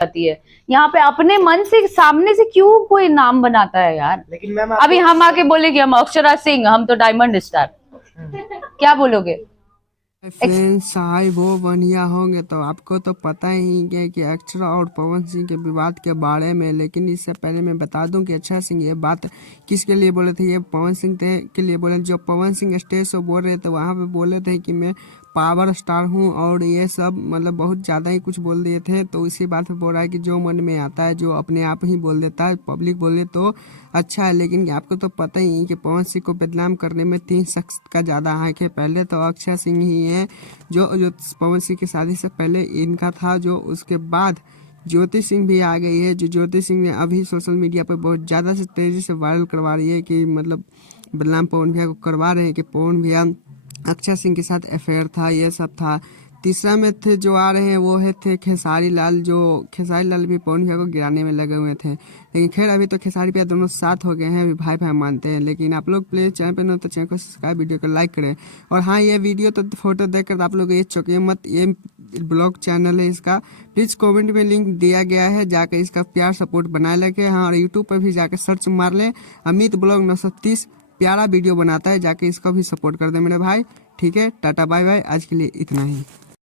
जाती है। यहाँ पे अपने मन से सामने से क्यों कोई नाम बनाता है यार। लेकिन मैम अभी हम आके बोले कि हम अक्षरा सिंह, हम तो डायमंड स्टार, क्या बोलोगे? फ्रेंड्स हाय वो बढ़िया होंगे। तो आपको तो पता ही है कि अक्षरा और पवन सिंह के विवाद के बारे में, लेकिन इससे पहले मैं बता दूं कि अक्षरा सिंह ये बात किसके लिए बोले थे। ये पवन सिंह के लिए बोले। जो पवन सिंह स्टेज से बोल रहे थे वहाँ पे बोले थे कि मैं पावर स्टार हूँ और ये सब मतलब बहुत ज़्यादा ही कुछ बोल दिए थे। तो इसी बात पे बोल रहा है कि जो मन में आता है, जो अपने आप ही बोल देता है, पब्लिक बोले तो अच्छा है। लेकिन आपको तो पता ही है कि पवन सिंह को बदनाम करने में 3 शख्स का ज़्यादा हक है। पहले तो अक्षय सिंह ही है जो पवन सिंह की शादी से पहले इनका था, जो उसके बाद ज्योति सिंह भी आ गई है। जो ज्योति सिंह ने अभी सोशल मीडिया पर बहुत ज़्यादा से तेज़ी से वायरल करवा रही है कि मतलब बदनाम पवन भैया को करवा रहे हैं कि पवन भैया अक्षय सिंह के साथ अफेयर था, ये सब था। तीसरा में थे जो आ रहे हैं वो थे खेसारी लाल। जो खेसारी लाल भी पवन भैया को गिराने में लगे हुए थे, लेकिन खैर अभी तो खेसारी भैया दोनों साथ हो गए हैं, अभी भाई भाई मानते हैं। लेकिन आप लोग प्लीज़ चैनल पे न तो चैनल को सब्सक्राइब, वीडियो को लाइक करें। और हाँ, ये वीडियो तो फोटो देखकर आप लोग ये चौंकिए मत, ये ब्लॉग चैनल है इसका। प्लीज़ कमेंट में लिंक दिया गया है, जाकर इसका प्यार सपोर्ट बनाए रखें। हाँ, और यूट्यूब पर भी जाकर सर्च मार लें, अमित ब्लॉग 930 प्यारा वीडियो बनाता है, जाके इसका भी सपोर्ट कर दे मेरे भाई। ठीक है, टाटा बाय बाय, आज के लिए इतना ही।